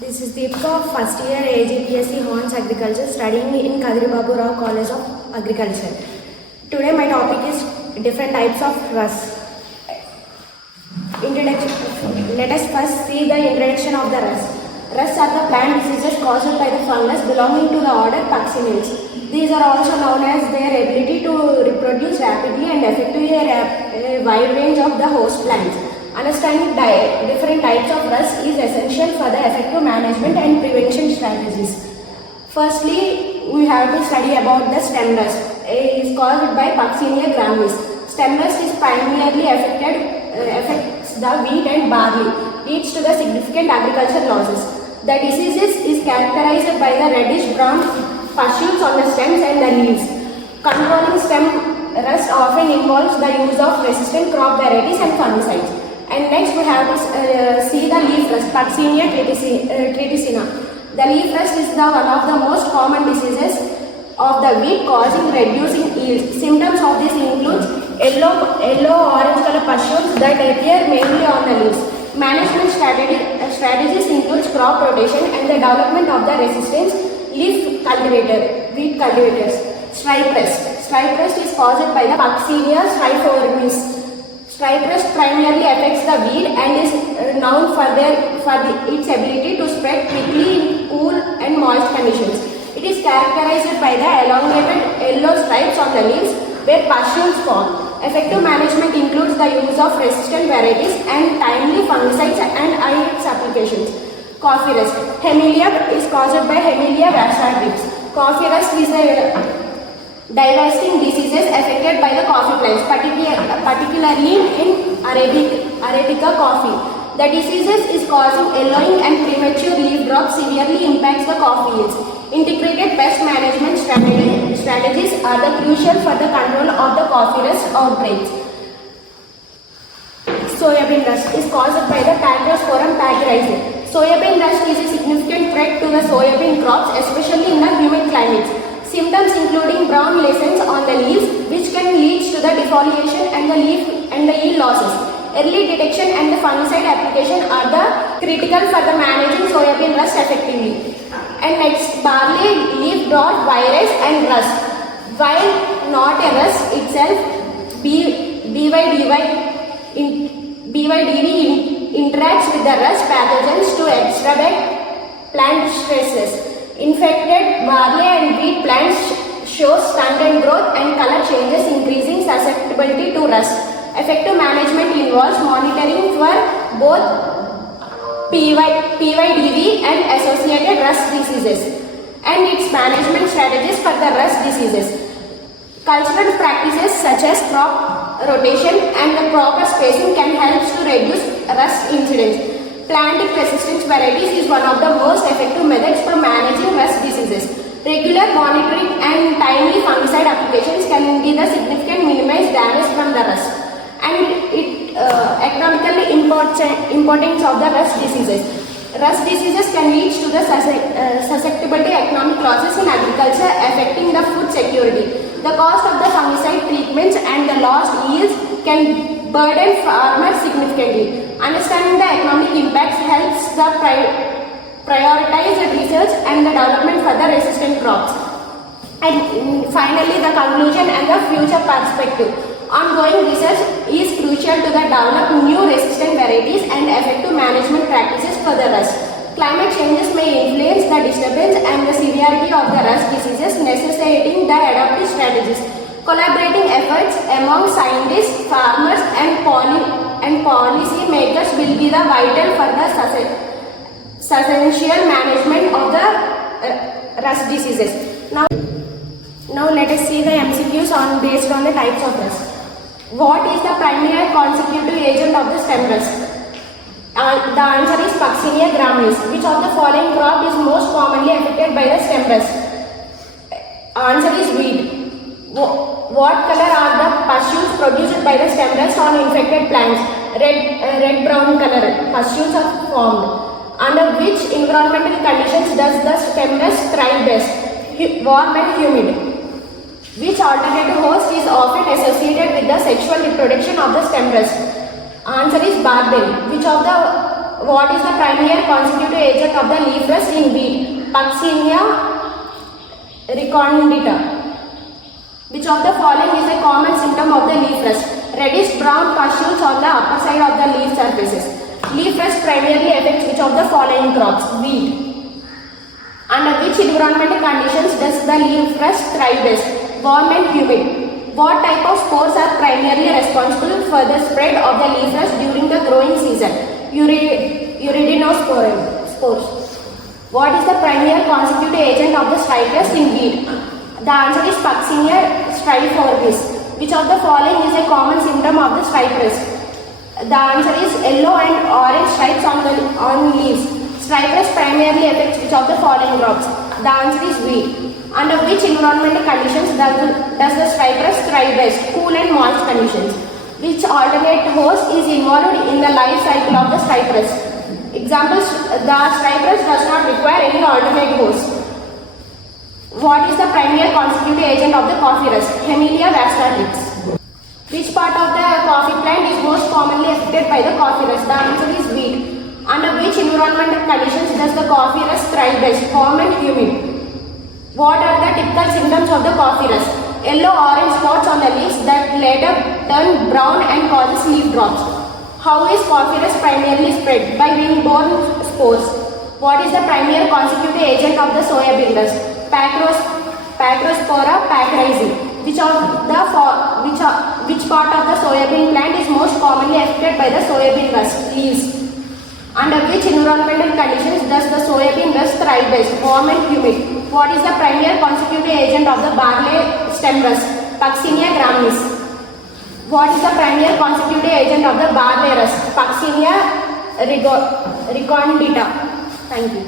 This is Deepika, first year AGPSC Horns Agriculture, studying in Kadiri Rao College of Agriculture. Today my topic is different types of rust. Introduction. Let us first see the introduction of the rust. Rusts are the plant diseases caused by the fungus belonging to the order Pucciniomycotina. These are also known as their ability to reproduce rapidly and effectively a wide range of the host plants. Understanding different types of rust is essential for the effective management and prevention strategies. Firstly, we have to study about the stem rust. It is caused by Pucciniomycotina. Stem rust is primarily affects the wheat and barley, leads to the significant agricultural losses. The disease is characterized by the reddish-brown pustules on the stems and the leaves. Controlling stem rust often involves the use of resistant crop varieties and fungicides. And next we have to see the leaf rust, Pucciniomycotina. The leaf rust is one of the most common diseases of the wheat, causing reducing yield. Symptoms of this include yellow-orange color pustules that appear mainly on the leaves. Management strategies include crop rotation and the development of the resistant wheat cultivators. Stripe rust. Stripe rust is caused by the Pucciniomycotina stripiformis. Stripe rust primarily affects the wheat and is known for its ability to spread quickly in cool and moist conditions. It is characterized by the elongated yellow stripes on the leaves where pustules form. Effective management includes the use of resistant varieties and timely fungicides and IX applications. Coffee rust. Hemilia is caused by Hemilia vasa. Coffee rust is a devastating diseases affected by the coffee plants, particularly in Arabica coffee. The diseases is causing yellowing and premature leaf drop severely impacts the coffee yields. Integrated pest management strategies are the crucial for the control of the coffee rust outbreaks. Soybean rust is caused by the Pathrosporum pagarizae. Soybean rust is a significant threat to the soybean crops, especially in the humid climates. Symptoms including brown lessons on the leaves, which can lead to the defoliation and the yield losses. Early detection and the fungicide application are the critical for the managing soybean rust effectively. And next, barley leaf rot virus and rust. While not a rust itself, BYDV interacts with the rust pathogens to exacerbate plant stresses. Infected barley and wheat plants show stunted growth and color changes, increasing susceptibility to rust. Effective management involves monitoring for both PYDV and associated rust diseases and its management strategies for the rust diseases. Cultural practices such as crop rotation and the proper spacing can help to reduce rust incidence. Planting resistance varieties is one of the most effective methods for managing rust diseases. Regular monitoring and timely fungicide applications can be the significant minimize damage from the rust. And economically importance of the rust diseases. Rust diseases can lead to the susceptibility economic losses in agriculture, affecting the food security. The cost of the fungicide treatments and the lost yields can burden farmers significantly. Understanding the economic impacts helps the prioritize the research and the development for the resistant crops. And finally, the conclusion and the future perspective. Ongoing research is crucial to develop new resistant varieties and effective management practices for the rust. Climate changes may influence the disturbance and the severity of the rust diseases, necessitating the adaptive strategies. Collaborating efforts among scientists, farmers and policy makers will be the vital for the substantial management of the rust diseases. Now let us see the MCQs based on the types of rust. What is the primary constitutive agent of the stem rust? The answer is Pucciniomycotina. Which of the following crop is most commonly affected by the stem rust? Answer is wheat. What color are the pustules produced by the stem rust on infected plants? Red-brown color pustules are formed. Under which environmental conditions does the stem rust thrive best? Warm and humid. Which alternative host is often associated with the sexual reproduction of the stem rust? Answer is barberry. Which of the what is the primary constitutive agent of the leaf rust in wheat? Pucciniomycotina. Which of the following is a common symptom of the leaf rust? Reddish brown pustules on the upper side of the leaf surfaces. Leaf rust primarily affects which of the following crops? Wheat. Under which environmental conditions does the leaf rust thrive best? Warm and humid. What type of spores are primarily responsible for the spread of the leaf rust during the growing season? Spores. What is the primary constitutive agent of the stripe rust in wheat? The answer is Pucciniomycotina striforbis. Which of the following is a common symptom of the stripe rust? The answer is yellow and orange stripes on leaves. Stripe rust primarily affects which of the following crops? The answer is wheat. Under which environmental conditions does the stripe rust thrive best? Cool and moist conditions. Which alternate host is involved in the life cycle of the stripe rust? Examples: the stripe rust does not require any alternate host. What is the primary constitutive agent of the coffee rust? Hemilia vastatrix. Which part of the coffee plant is most commonly affected by the coffee rust? The answer is wheat. Under which environmental conditions does the coffee rust thrive best? Warm and humid. What are the typical symptoms of the coffee rust? Yellow-orange spots on the leaves that later turn brown and causes leaf drops. How is coffee rust primarily spread? By wind-borne spores. What is the primary constitutive agent of the soybean rust? Pacrospora pachyrizi. Which part of the soybean plant is most commonly affected by the soybean rust? Leaves. Under which environmental conditions does the soybean rust thrive best? Warm and humid. What is the primary constitutive agent of the barley stem rust? Puccinia graminis. What is the primary constitutive agent of the barley rust? Puccinia recondita. Thank you.